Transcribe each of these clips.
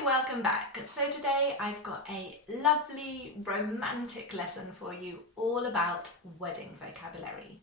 Hi, welcome back. So today I've got a lovely romantic lesson for you all about wedding vocabulary.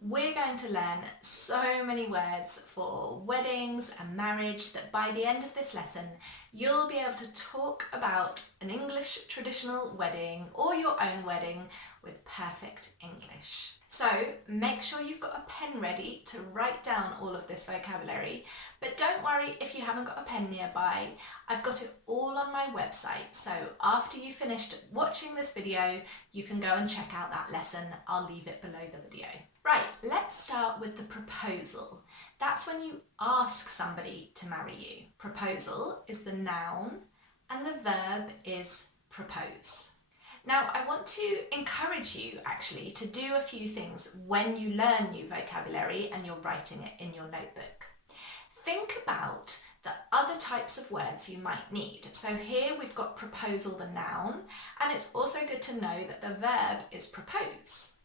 We're going to learn so many words for weddings and marriage that by the end of this lesson you'll be able to talk about an English traditional wedding or your own wedding with perfect English. So make sure you've got a pen ready to write down all of this vocabulary, but don't worry if you haven't got a pen nearby. I've got it all on my website, so after you've finished watching this video you can go and check out that lesson. I'll leave it below the video. Right, let's start with the proposal. That's when you ask somebody to marry you. Proposal is the noun and the verb is propose. Now, I want to encourage you actually to do a few things when you learn new vocabulary and you're writing it in your notebook. Think about the other types of words you might need. So here we've got proposal, the noun, and it's also good to know that the verb is propose.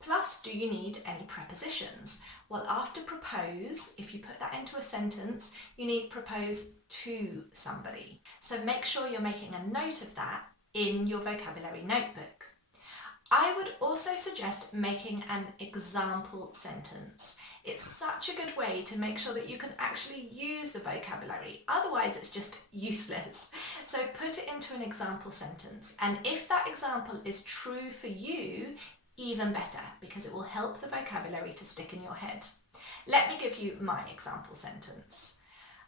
Plus, do you need any prepositions? Well, after propose, if you put that into a sentence, you need propose to somebody. So make sure you're making a note of that in your vocabulary notebook. I would also suggest making an example sentence. It's such a good way to make sure that you can actually use the vocabulary, otherwise it's just useless. So put it into an example sentence, and if that example is true for you, even better, because it will help the vocabulary to stick in your head. Let me give you my example sentence.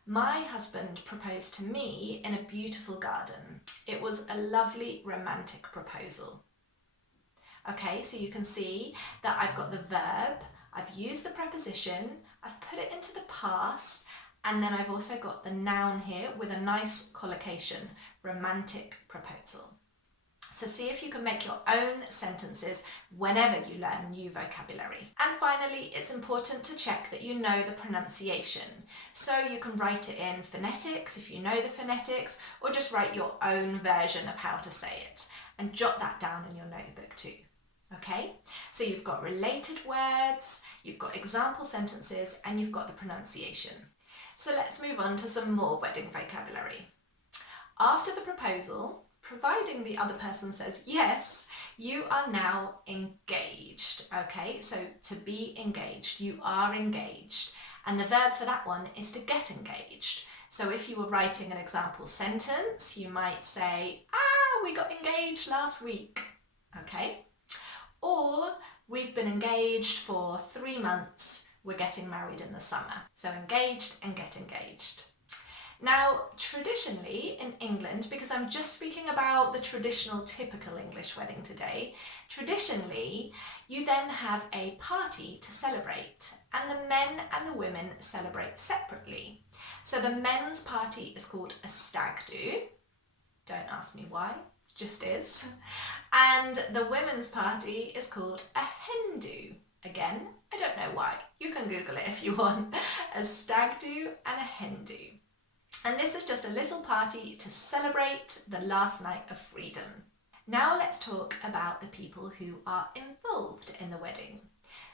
My husband proposed to me in a beautiful garden. It was a lovely romantic proposal. Okay, so you can see that I've got the verb, I've used the preposition, I've put it into the past, and then I've also got the noun here with a nice collocation, romantic proposal. So see if you can make your own sentences whenever you learn new vocabulary. And finally, it's important to check that you know the pronunciation. So you can write it in phonetics if you know the phonetics, or just write your own version of how to say it and jot that down in your notebook too. Okay, so you've got related words, you've got example sentences, and you've got the pronunciation. So let's move on to some more wedding vocabulary. After the proposal, providing the other person says yes, you are now engaged. Okay, so to be engaged, you are engaged. And the verb for that one is to get engaged. So if you were writing an example sentence, you might say, we got engaged last week. Okay, or we've been engaged for 3 months, we're getting married in the summer. So engaged and get engaged. Now, traditionally in England, because I'm just speaking about the traditional typical English wedding today, traditionally you then have a party to celebrate, and the men and the women celebrate separately. So the men's party is called a stag do. Don't ask me why, just is. And the women's party is called a hen do. Again, I don't know why. You can Google it if you want. A stag do and a hen do. And this is just a little party to celebrate the last night of freedom. Now let's talk about the people who are involved in the wedding.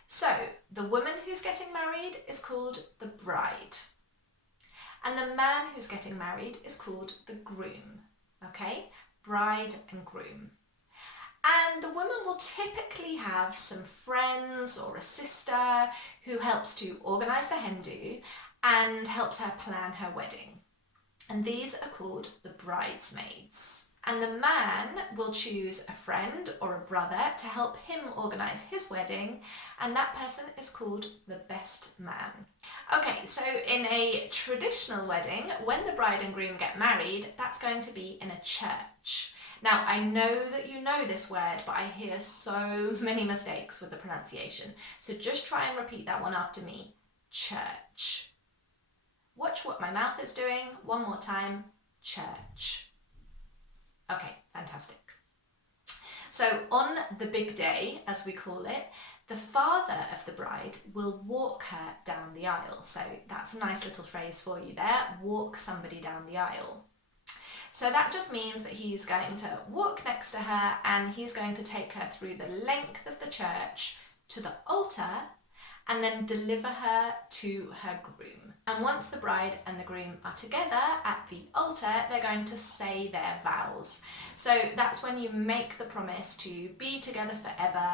So the woman who's getting married is called the bride. And the man who's getting married is called the groom. Okay, bride and groom. And the woman will typically have some friends or a sister who helps to organise the hen do and helps her plan her wedding. And these are called the bridesmaids. And the man will choose a friend or a brother to help him organise his wedding, and that person is called the best man. Okay, so in a traditional wedding, when the bride and groom get married, that's going to be in a church. Now, I know that you know this word, but I hear so many mistakes with the pronunciation. So just try and repeat that one after me. Church. Watch what my mouth is doing. One more time. Church. Okay, fantastic. So on the big day, as we call it, the father of the bride will walk her down the aisle. So that's a nice little phrase for you there. Walk somebody down the aisle. So that just means that he's going to walk next to her and he's going to take her through the length of the church to the altar, and then deliver her to her groom. And once the bride and the groom are together at the altar, they're going to say their vows. So that's when you make the promise to be together forever,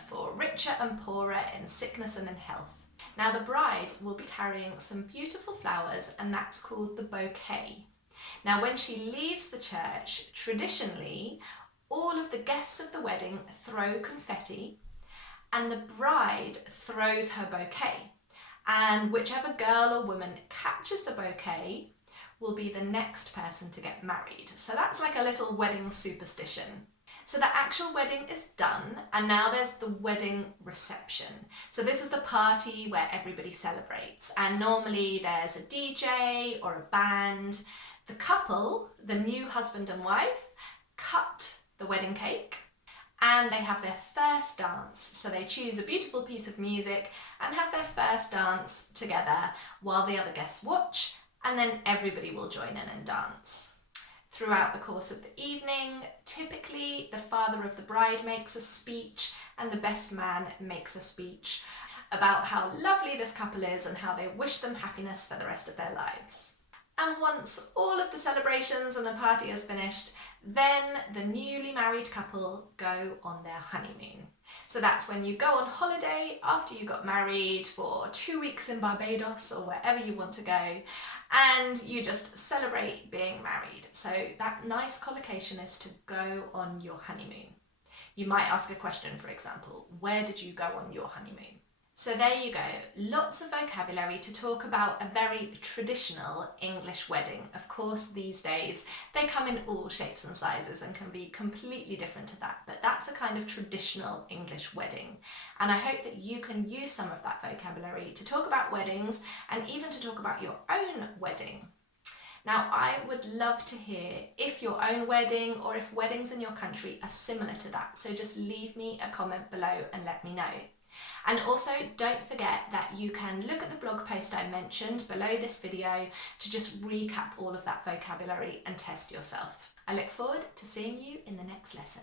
for richer and poorer, in sickness and in health. Now the bride will be carrying some beautiful flowers, and that's called the bouquet. Now when she leaves the church, traditionally, all of the guests of the wedding throw confetti, and the bride throws her bouquet. And whichever girl or woman catches the bouquet will be the next person to get married. So that's like a little wedding superstition. So the actual wedding is done, and now there's the wedding reception. So this is the party where everybody celebrates, and normally there's a DJ or a band. The couple, the new husband and wife, cut the wedding cake, and they have their first dance. So they choose a beautiful piece of music and have their first dance together while the other guests watch, and then everybody will join in and dance. Throughout the course of the evening, typically the father of the bride makes a speech and the best man makes a speech about how lovely this couple is and how they wish them happiness for the rest of their lives. And once all of the celebrations and the party is finished, then the newly married couple go on their honeymoon. So that's when you go on holiday after you got married for 2 weeks in Barbados or wherever you want to go, and you just celebrate being married. So that nice collocation is to go on your honeymoon. You might ask a question, for example, where did you go on your honeymoon? So there you go, lots of vocabulary to talk about a very traditional English wedding. Of course, these days they come in all shapes and sizes and can be completely different to that, but that's a kind of traditional English wedding. And I hope that you can use some of that vocabulary to talk about weddings and even to talk about your own wedding. Now, I would love to hear if your own wedding or if weddings in your country are similar to that. So just leave me a comment below and let me know. And also don't forget that you can look at the blog post I mentioned below this video to just recap all of that vocabulary and test yourself. I look forward to seeing you in the next lesson.